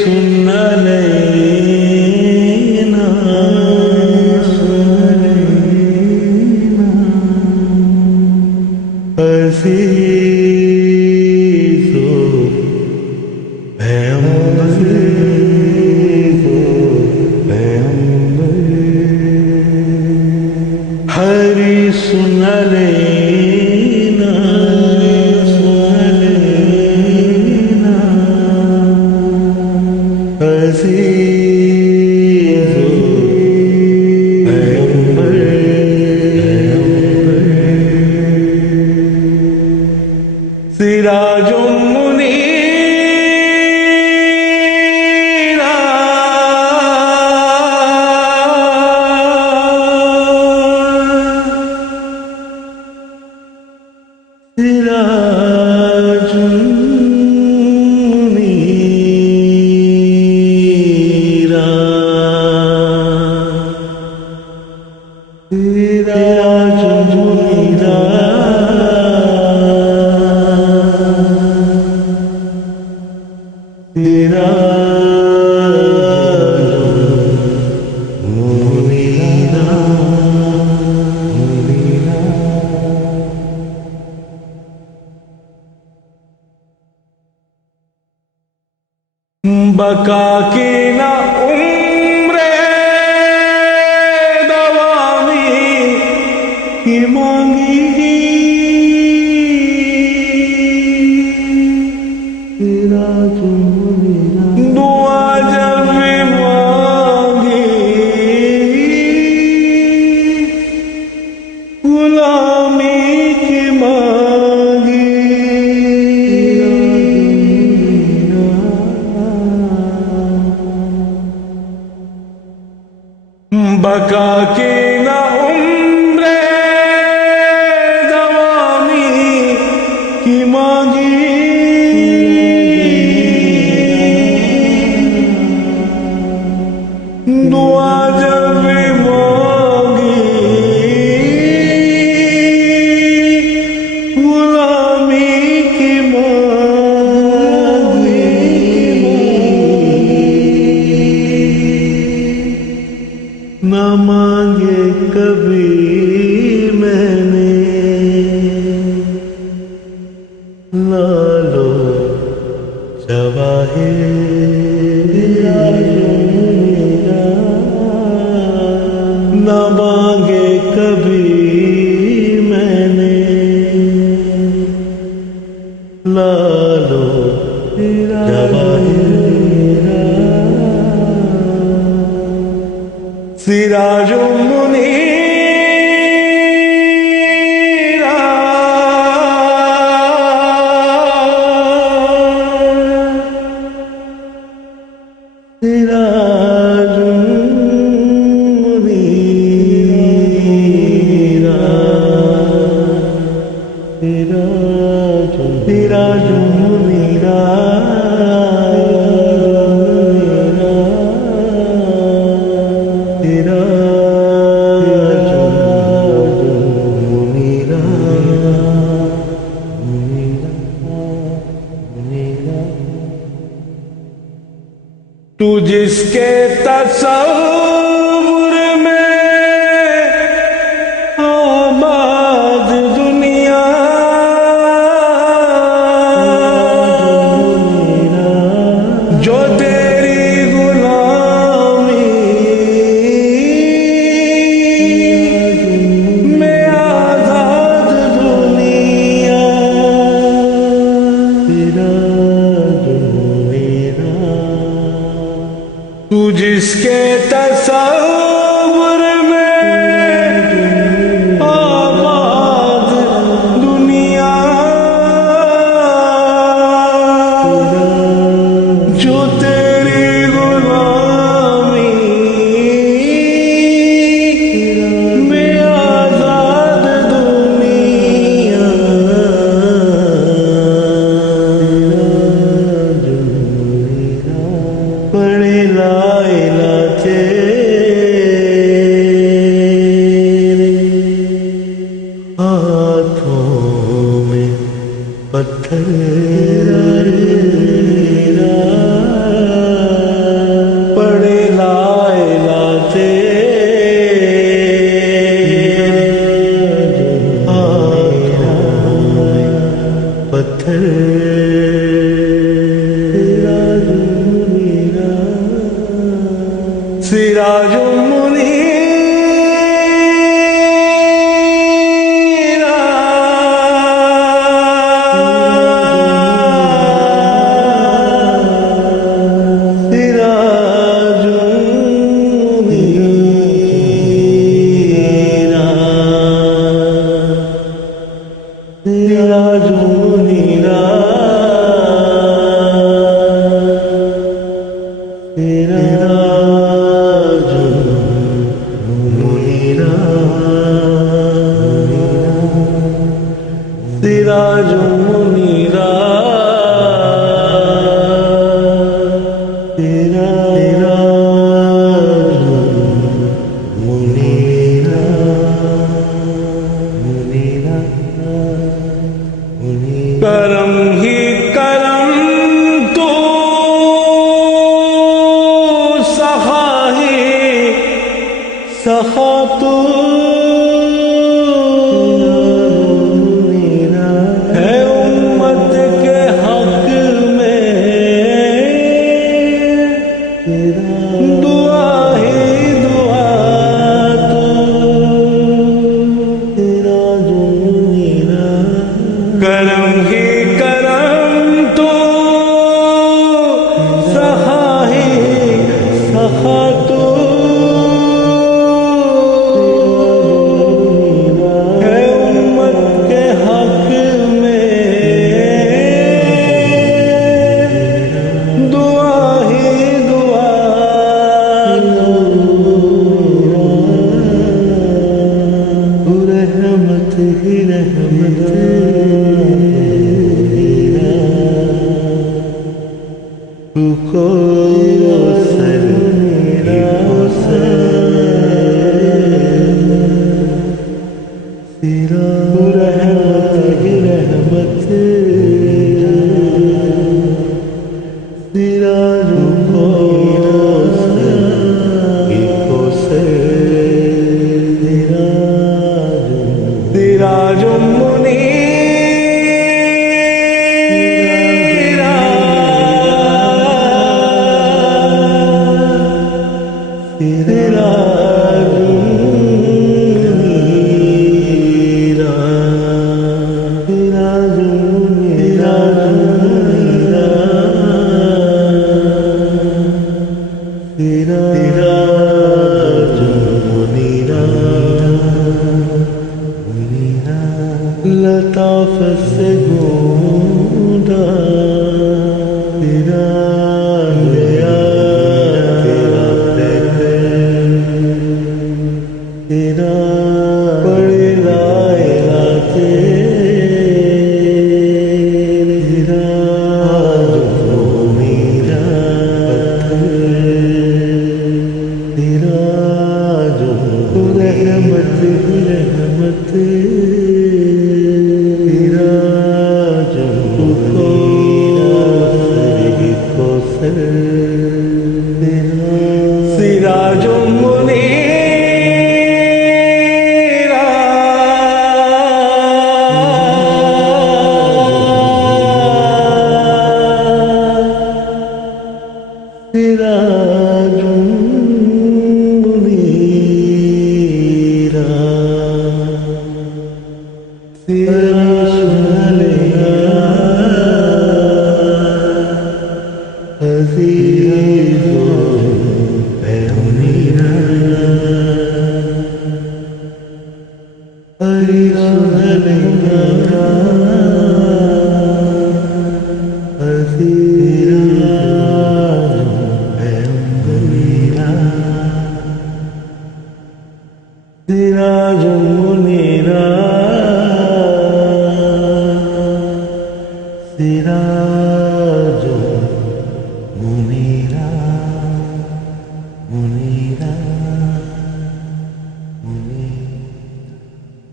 सुन लेना, अज़ीज़ो हरी सुन लेना, अज़ीज़ो पैगंबर, सिराजुम मुनीरा, सिराजुम मुनीरा, सिराजुम मुनीरा, बका की ना उम्रे दवामी की मांगी, दुआ जब मांगी गुलामी की मांगी, बका की ना उम्रे दवामी की मांगी, दुआ जब मांगी गुलामी की मांगी, न मांगे कभी मैंने लालो जवाहिर, न मांगे कभी मैंने लालो जवाहिर, सिराजुम मुनीरा, सिराजुम मुनीरा, सिराजुम मुनीरा, तू जिसके तसव्वुर में आबाद दुनिया, जो तेरी गुलामी में आजाद दुनिया, तू जिसके तसव्वुर में आबाद दुनिया, जो तेरी गुलामी में आजाद दुनिया, पढ़े लाइला तेरे हाथों में पत्थर, सिराज मुनीरा सिराज मुनीरा मुनीरा करम ही करम तू सखा ही सखा तू है उम्मत के हक में दुआ ही दुआ तू तेरा जो मेरा करम ही करम तू सखा ही सखा तू है उम्मत के हक में दुआ ही दुआ तू रहमत ही रहमत तू को सर मेरा सिरा रहमत ही रहमत सिरा रुको सिराज मुनीरा सिराज मुनीरा सिराज मुनीरा सिराज मुनीरा लताफ से गूंदा तेरा लिया तेरा तेरा बड़े लाया तेरा जो मेरा तेरा जो रहमत रहमत सिराज मुनीरा सिराज मुनीरा सिराज अज़ीज़ो है मुनीरा अज़ीज़ो है